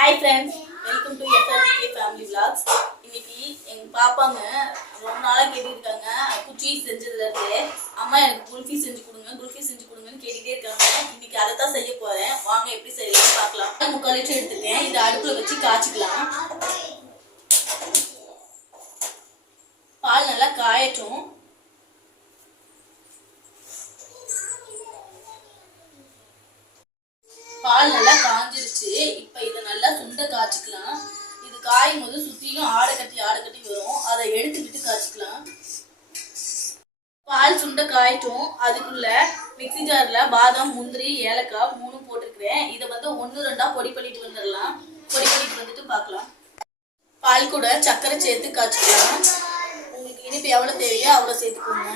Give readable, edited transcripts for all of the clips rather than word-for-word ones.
Hi friends, welcome to SRVK family vlogs. இன்னைக்கு எங்க பாப்பாங்க ரொம்ப நாளா கேட்டிட்டு இருக்காங்க குச்சி செஞ்சதுல இருந்து அம்மா எனக்கு குல்ஃபி செஞ்சு கொடுங்கன்னு கேட்டிட்டே இருக்காங்க. இன்னைக்கு அதை தான் செய்ய போறேன். வாங்க எப்படி செய்யலாம்னு பார்க்கலாம். 3/4 லிட்டர் எடுத்துட்டேன். இதை அடுப்புல வச்சு காய்ச்சிக்கலாம். பால் நல்லா காயட்டும். பால் நல்லா காஞ்சிருச்சு. இப்ப இதை நல்லா சுண்ட காய்ச்சிக்கலாம். இது காயும் போது சுத்திலும் ஆடை கட்டி வரும். அதை எடுத்துக்கிட்டு காய்ச்சிக்கலாம். பால் சுண்ட காயட்டும். அதுக்குள்ள மிக்ஸி ஜார்ல பாதாம், முந்திரி, ஏலக்காய் 3 போட்டிருக்கிறேன். இதை 1-2 பொடி பண்ணிட்டு வந்துடலாம். பொடி பண்ணிட்டு வந்துட்டு பார்க்கலாம். பால் கூட சர்க்கரை சேர்த்து காய்ச்சிக்கலாம். உங்களுக்கு இனிப்பு எவ்வளவு தேவையோ அவ்வளவு சேர்த்துக்கோங்க.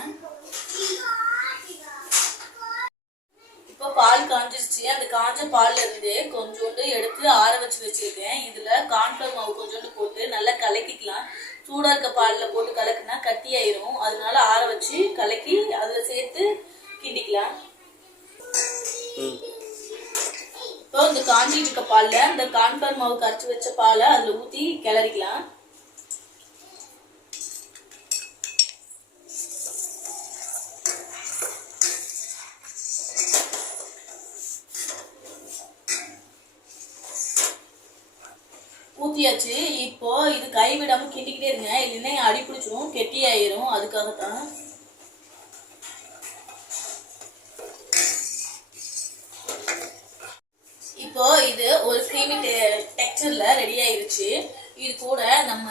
இப்போ பால் காஞ்சிருச்சு. அந்த காஞ்ச பால்ல இருந்து கொஞ்சோண்டு எடுத்து ஆற வச்சு வச்சிருக்கேன். இதுல கார்ன்ஃபிளவர் மாவு கொஞ்சோண்டு போட்டு நல்லா கலக்கிக்கலாம். சூடா இருக்க பால்ல போட்டு கலக்குனா கட்டி ஆயிரும். அதனால ஆற வச்சு கலக்கி அதுல சேர்த்து கிண்டிக்கலாம். இப்போ இந்த காஞ்சிட்டு இருக்க பால்ல இந்த கார்ன்ஃபிளவர் மாவு கரைச்சி வச்ச பாலை அதுல ஊத்தி கிளறிக்கலாம். ஊத்தியாச்சு. இப்போ இது கைவிடாம கிண்டிக்கிட்டே இருங்க, இல்லைன்னா அடி பிடிச்சிரும், கெட்டி ஆயிரும். அதுக்காகத்தான். இப்போ இது ஒரு கிரீமி டெக்ஸ்சர்ல ரெடி ஆயிருச்சு. இது கூட நம்ம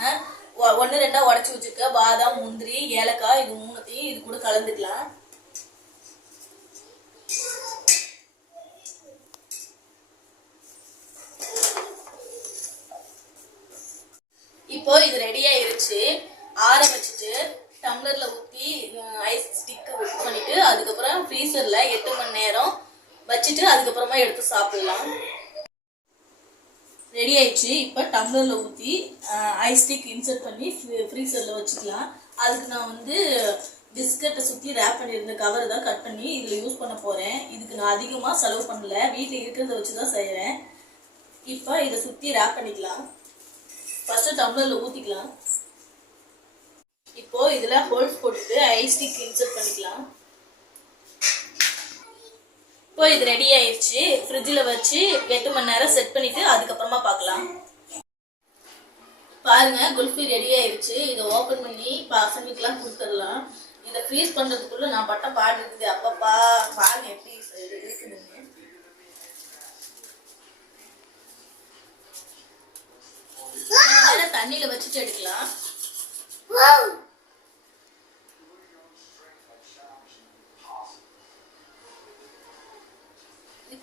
1-2 உடைச்சு வச்சிருக்க பாதாம், முந்திரி, ஏலக்காய் இது 3த்தையும் இது கூட கலந்துக்கலாம். இப்போ இது ரெடி ஆயிருச்சு. ஆற வச்சுட்டு டம்ளர்ல ஊற்றி ஐஸ் ஸ்டிக்கை விட் பண்ணிட்டு அதுக்கப்புறம் ஃப்ரீசர்ல 8 மணி நேரம் வச்சுட்டு அதுக்கப்புறமா எடுத்து சாப்பிடலாம். ரெடி ஆயிடுச்சு. இப்போ டம்ளர்ல ஊற்றி ஐஸ் ஸ்டிக் இன்சர்ட் பண்ணி ஃப்ரீசர்ல வச்சுக்கலாம். அதுக்கு நான் பிஸ்கட்டை சுற்றி ரேப் பண்ணியிருந்த கவர் தான் கட் பண்ணி இதில் யூஸ் பண்ண போகிறேன். இதுக்கு நான் அதிகமாக செலவு பண்ணல, வீட்டில் இருக்கிறத வச்சு தான் செய்கிறேன். இப்போ இதை சுற்றி ரேப் பண்ணிக்கலாம். ஃபர்ஸ்ட் டம்ளர்ல ஊத்திக்கலாம். இப்போ இதுல ஹோல்ஸ் போட்டுட்டு ஐஸ் ஸ்டிக் இன்சர்ட் பண்ணிக்கலாம். இப்போ இது ரெடி ஆயிடுச்சு. ஃப்ரிட்ஜில் வச்சு 8 மணி நேரம் செட் பண்ணிட்டு அதுக்கப்புறமா பார்க்கலாம். பாருங்க, குல்ஃபி ரெடி ஆயிடுச்சு. இதை ஓப்பன் பண்ணி பசங்களுக்குலாம் கொடுத்துடலாம். இதை ஃப்ரீஸ் பண்றதுக்குள்ள நான் பட்ட பாடு இருக்குது. அப்பப்பா பாருங்க எப்படி இருக்குதுன்னு. தண்ணியில வச்சுட்டு எடுக்கலாம்.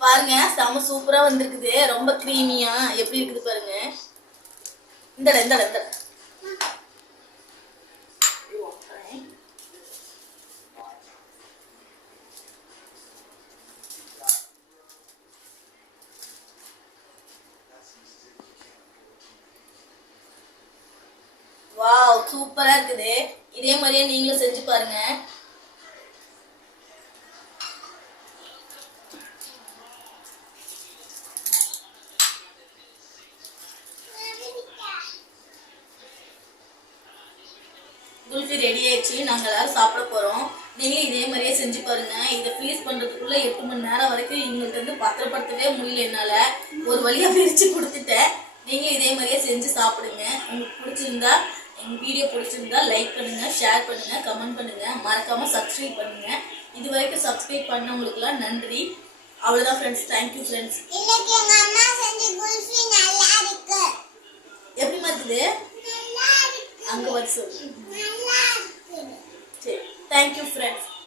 பாருங்க, செம சூப்பரா வந்திருக்குது. ரொம்ப கிரீமியா எப்படி இருக்குது பாருங்க. இந்த வாவ், சூப்பரா இருக்குது. இதே மாதிரியே நீங்களும் செஞ்சு பாருங்க. குல்ஃபி ரெடி ஆயிடுச்சு. நாங்க எல்லாரும் சாப்பிட போறோம். நீங்களும் இதே மாதிரியே செஞ்சு பாருங்க. இதை ஃப்ரீஸ் பண்றதுக்குள்ள 8 மணி நேரம் வரைக்கும் எங்களுக்கு பத்திரப்படுத்தவே முடியல. என்னால ஒரு வழியா பிரிச்சு கொடுத்துட்டேன். நீங்களும் இதே மாதிரியே செஞ்சு சாப்பிடுங்க. உங்களுக்கு பிடிச்சிருந்தா, எங்க வீடியோ பிடிச்சிருந்தா லைக் பண்ணுங்க, ஷேர் பண்ணுங்க, கமெண்ட் பண்ணுங்க, மறக்காம சப்ஸ்கிரைப் பண்ணுங்க. இது வரைக்கும் சப்ஸ்கிரைப் பண்ணவங்களுக்குலாம் நன்றி. அவ்வளவுதான் ஃப்ரெண்ட்ஸ். Thank you friends. எப்படி இருக்குது அங்க வந்து சொல்லு. சரி, தேங்க்யூ ஃப்ரெண்ட்ஸ்.